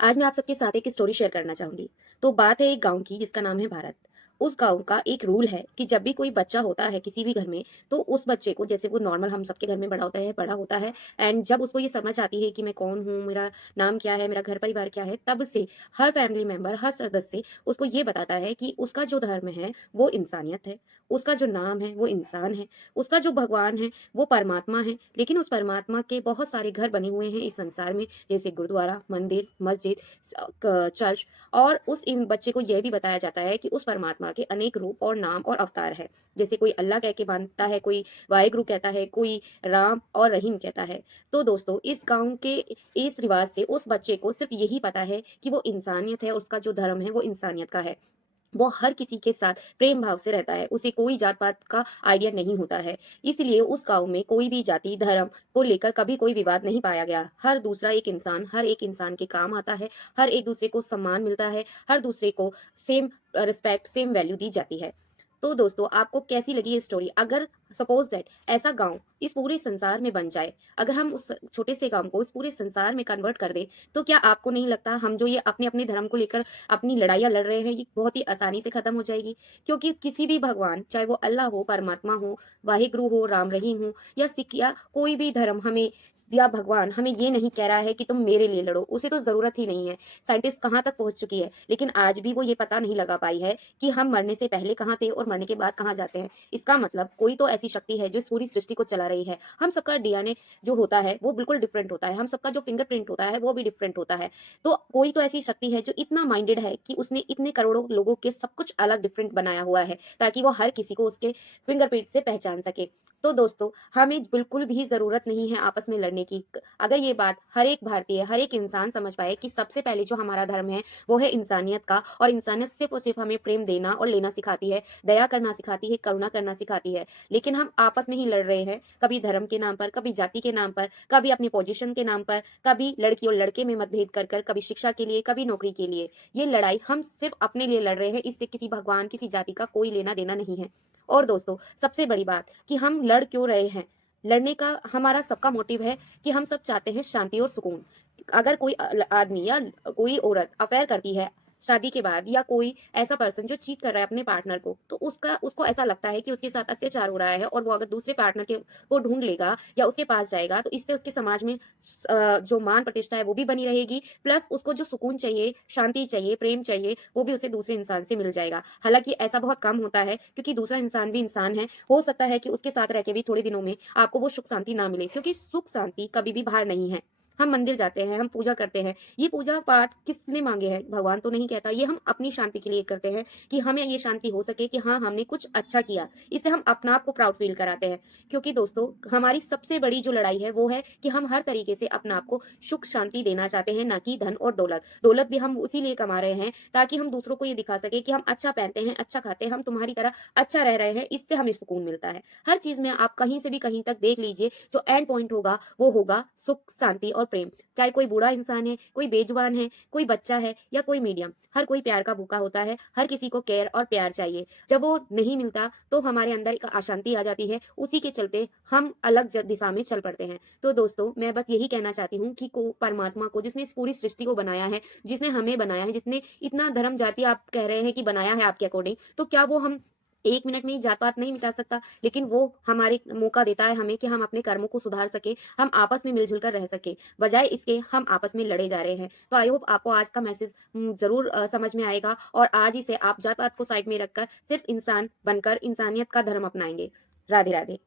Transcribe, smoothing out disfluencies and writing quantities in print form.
आज मैं आप सबके साथ एक स्टोरी शेयर करना चाहूँगी। तो बात है एक गाँव की जिसका नाम है भारत। उस गाँव का एक रूल है कि जब भी कोई बच्चा होता है किसी भी घर में, तो उस बच्चे को जैसे वो नॉर्मल हम सबके घर में बड़ा होता है एंड जब उसको ये समझ आती है कि मैं कौन हूँ, मेरा नाम क्या है, मेरा घर-परिवार क्या है, तब से हर फैमिली मेंबर, हर सदस्य उसको ये बताता है कि उसका जो धर्म है, वो इंसानियत है, उसका जो नाम है, वो इंसान है, उसका जो भगवान है, वो परमात्मा है। लेकिन उस परमात्मा के बहुत सारे घर बने हुए हैं इस संसार में, जैसे गुरुद्वारा, मंदिर, मस्जिद, चर्च। और उस इन बच्चे को यह भी बताया जाता है कि उस परमात्मा के अनेक रूप और नाम और अवतार है। जैसे कोई अल्लाह कह के मानता है, कोई वाहिगुरु कहता है, कोई राम और रहीम कहता है। तो दोस्तों, इस गांव के इस रिवाज से उस बच्चे को सिर्फ यही पता है कि वो इंसानियत है और उसका जो धर्म है वो इंसानियत का है। वो हर किसी के साथ प्रेम भाव से रहता है, उसे कोई जात पात का आइडिया नहीं होता है। इसलिए उस गांव में कोई भी जाति धर्म को लेकर कभी कोई विवाद नहीं पाया गया। हर दूसरा एक इंसान हर एक इंसान के काम आता है, हर एक दूसरे को सम्मान मिलता है, हर दूसरे को सेम रिस्पेक्ट, सेम वैल्यू दी जाती है। तो दोस्तों, आपको कैसी लगी ये स्टोरी? अगर सपोज दैट ऐसा गांव इस पूरे संसार में बन जाए, अगर हम उस छोटे से गांव को इस पूरे संसार में कन्वर्ट कर दें, तो क्या आपको नहीं लगता हम जो ये अपने अपने धर्म को लेकर अपनी लड़ाइयाँ लड़ रहे हैं, ये बहुत ही आसानी से खत्म हो जाएगी? क्योंकि किसी भी भगवान, चाहे वो अल्लाह हो, परमात्मा हो, वाहिगुरु हो, राम रहीम हो या सिख या कोई भी धर्म हमें या भगवान हमें ये नहीं कह रहा है कि तुम मेरे लिए लड़ो, उसे तो जरूरत ही नहीं है। साइंटिस्ट कहाँ तक पहुंच चुकी है, लेकिन आज भी वो ये पता नहीं लगा पाई है कि हम मरने से पहले कहाँ थे और मरने के बाद कहाँ जाते हैं। इसका मतलब कोई तो ऐसी शक्ति है जो इस पूरी सृष्टि को चला रही है। हम सबका डीएनए जो होता है वो बिल्कुल डिफरेंट होता है, हम सबका जो फिंगरप्रिंट होता है वो भी डिफरेंट होता है। तो कोई तो ऐसी शक्ति है जो इतना माइंडेड है कि उसने इतने करोड़ों लोगों के सब कुछ अलग डिफरेंट बनाया हुआ है, ताकि वो हर किसी को उसके फिंगरप्रिंट से पहचान सके। तो दोस्तों, हमें बिल्कुल भी जरूरत नहीं है आपस में लड़ने की। अगर ये बात हर एक भारतीय, हर एक इंसान समझ पाए कि सबसे पहले जो हमारा धर्म है वो है इंसानियत का, और इंसानियत सिर्फ और सिर्फ हमें प्रेम देना और लेना सिखाती है, दया करना सिखाती है, करुणा करना सिखाती है। लेकिन हम आपस में ही लड़ रहे हैं, कभी धर्म के नाम पर, कभी जाति के नाम पर, कभी अपनी पोजीशन के नाम पर, कभी लड़की और लड़के में मतभेद कर कर, कभी शिक्षा के लिए, कभी नौकरी के लिए। ये लड़ाई हम सिर्फ अपने लिए लड़ रहे हैं, इससे किसी भगवान, किसी जाति का कोई लेना देना नहीं है। और दोस्तों, सबसे बड़ी बात कि हम लड़ क्यों रहे हैं? लड़ने का हमारा सबका मोटिव है कि हम सब चाहते हैं शांति और सुकून। अगर कोई आदमी या कोई औरत अफेयर करती है शादी के बाद, या कोई ऐसा पर्सन जो चीट कर रहा है अपने पार्टनर को, तो उसका उसको ऐसा लगता है कि उसके साथ अत्याचार हो रहा है, और वो अगर दूसरे पार्टनर के को ढूंढ लेगा या उसके पास जाएगा, तो इससे उसके समाज में जो मान प्रतिष्ठा है वो भी बनी रहेगी, प्लस उसको जो सुकून चाहिए, शांति चाहिए, प्रेम चाहिए, वो भी उसे दूसरे इंसान से मिल जाएगा। हालांकि ऐसा बहुत कम होता है, क्योंकि दूसरा इंसान भी इंसान है। हो सकता है कि उसके साथ रह के भी थोड़े दिनों में आपको वो सुख शांति ना मिले, क्योंकि सुख शांति कभी भी बाहर नहीं है। हम मंदिर जाते हैं, हम पूजा करते हैं। ये पूजा पाठ किसने मांगे हैं? भगवान तो नहीं कहता। ये हम अपनी शांति के लिए करते हैं, कि हमें ये शांति हो सके कि हाँ, हमने कुछ अच्छा किया। इससे हम अपना आप को प्राउड फील कराते हैं। क्योंकि दोस्तों, हमारी सबसे बड़ी जो लड़ाई है वो है कि हम हर तरीके से अपना आप को सुख शांति देना चाहते हैं, ना कि धन और दौलत। दौलत भी हम उसी लिए कमा रहे हैं, ताकि हम दूसरों को ये दिखा सके कि हम अच्छा पहनते हैं, अच्छा खाते हैं, हम तुम्हारी तरह अच्छा रह रहे हैं। इससे हमें सुकून मिलता है। हर चीज में आप कहीं से भी कहीं तक देख लीजिए, जो एंड पॉइंट होगा वो होगा सुख, शांति और प्रेम। चाहे कोई बूढ़ा इंसान है, कोई बेजुबान है, कोई बच्चा है या कोई मीडियम, हर कोई प्यार का भूखा होता है। हर किसी को केयर और प्यार चाहिए। जब वो नहीं मिलता तो हमारे अंदर एक अशांति आ जाती है। उसी के चलते हम अलग दिशा में चल पड़ते हैं। तो दोस्तों, मैं बस यही कहना चाहती हूँ कि को परमात्मा को, जिसने इस पूरी सृष्टि को बनाया है, जिसने हमें बनाया है, जिसने इतना धर्म जाति आप कह रहे हैं कि बनाया है आपके अकॉर्डिंग, तो क्या वो हम 1 मिनट में ही जात पात नहीं मिटा सकता? लेकिन वो हमारे मौका देता है हमें कि हम अपने कर्मों को सुधार सकें, हम आपस में मिल-जुल कर रह सकें। बजाय इसके हम आपस में लड़े जा रहे हैं। तो आई होप आपको आज का मैसेज ज़रूर समझ में आएगा, और आज ही से आप जात पात को साइड में रखकर सिर्फ इंसान बनकर इंसानियत का धर्म अपनाएँगे। राधे राधे।